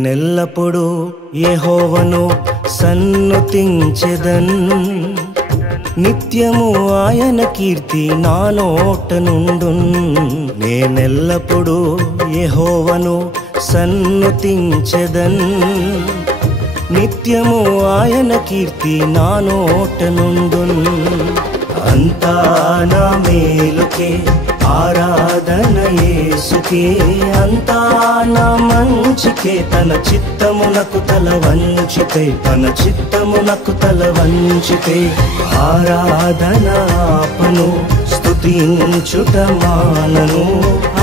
నేనెల్లప్పుడూ యెహోవాను సన్నుతించెదన్ నిత్యము ఆయన కీర్తి నా నోట నుండున్ నేనెల్లప్పుడూ యెహోవాను సన్నుతించెదన్ నిత్యము ఆయన కీర్తి నా నోట నుండున్ అంతా నా మేలుకే ఆరాధన యేసుకే అంతా నా మంచికే తన చిత్తమునకు తల వంచితే తన చిత్తమునకు తల వంచితే ఆరాధన ఆపను స్తుతించుట మానను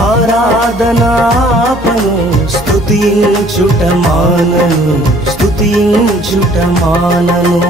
ఆరాధన ఆపను స్తుతించుట మానను స్తుతించుట మానను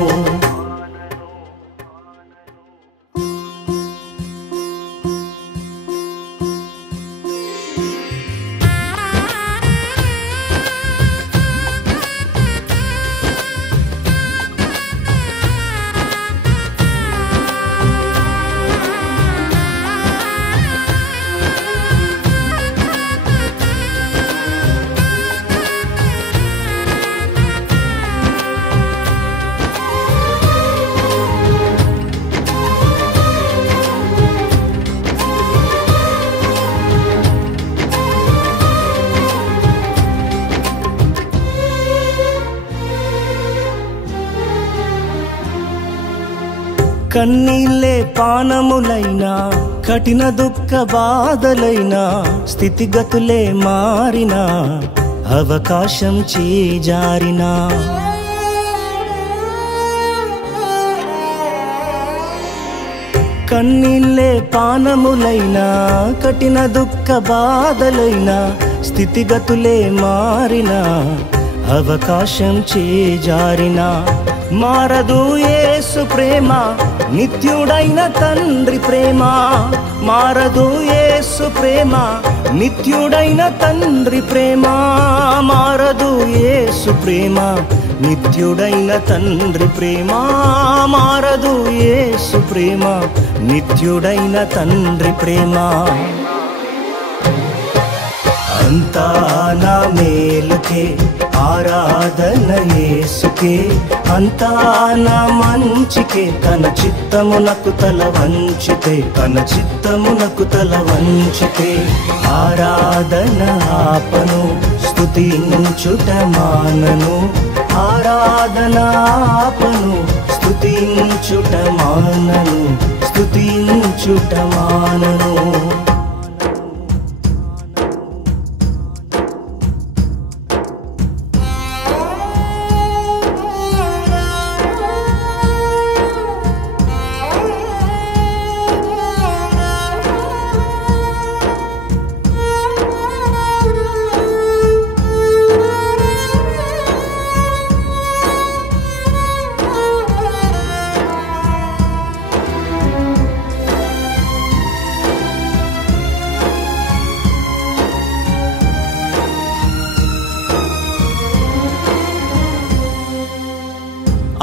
కన్నీళ్ళే పానములైనా కఠిన దుఃఖ బాధలైనా స్థితిగతులే మారినా అవకాశం చేజారినా కన్నీళ్ళే పానములైనా కఠిన దుఃఖ బాధలైనా స్థితిగతులే మారినా అవకాశం చేజారినా మారదు యేసు ప్రేమ నిత్యుడైన తండ్రి ప్రేమ మారదు యేసు ప్రేమ నిత్యుడైన తండ్రి ప్రేమ మారదు యేసు ప్రేమ నిత్యుడైన తండ్రి ప్రేమ మారదు యేసు ప్రేమ నిత్యుడైన తండ్రి ప్రేమ అంతా నా మేలుకే ఆరాధన యేసుకే అంతా నా మంచికే తన చిత్తమునకు తల వంచితే తన చిత్తమునకు తల వంచితే ఆరాధన ఆపను స్తుతించుట మానను ఆరాధన ఆపను స్తుతించుట మానను స్తుతించుట మానను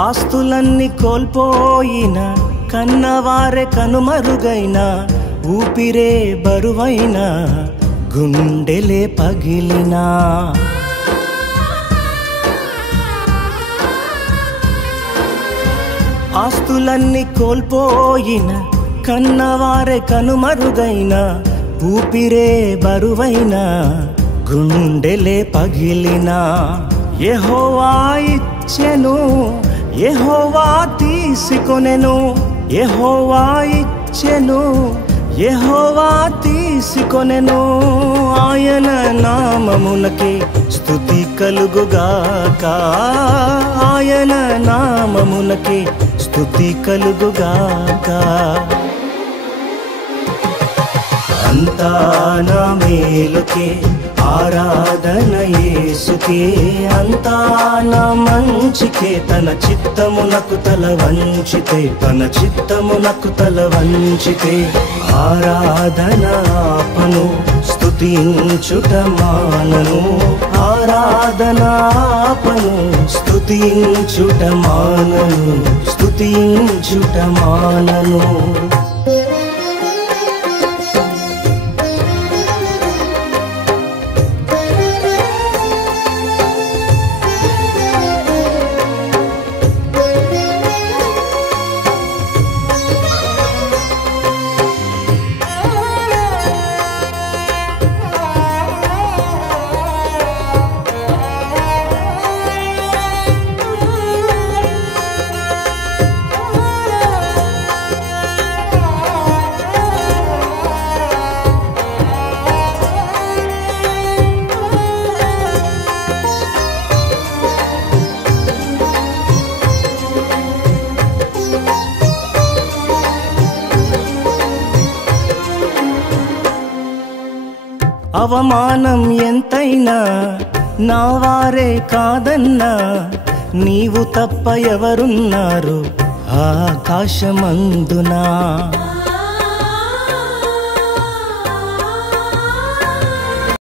ఆస్తులన్నీ కోల్పోయిన కన్నవారే కనుమరుగైన ఊపిరే బరువైన గుండెలే పగిలినా ఆస్తులన్నీ కోల్పోయిన కన్నవారే కనుమరుగైన ఊపిరే బరువైన గుండెలే పగిలినా యెహోవా ఇచ్చెను యెహోవా తీసుకొనెను యెహోవా ఇచ్చెను యెహోవా తీసుకొనెను ఆయన నామమునకే స్తుతి కలుగుగాక ఆయన నామమునకే స్తుతి కలుగుగాక అంతా నా మేలుకే ఆరాధన యేసుకే అంతా నా మంచికే తన చిత్తమునకు తల వంచితే తన చిత్తమునకు తల వంచితే ఆరాధన ఆపను స్తుతించుట మానను ఆరాధన ఆపను స్తుతించుట మానను స్తుతించుట మానను అవమానం ఎంతైనా నా వారే కాదన్నా నీవు తప్ప ఎవరున్నారు ఆకాశమందునా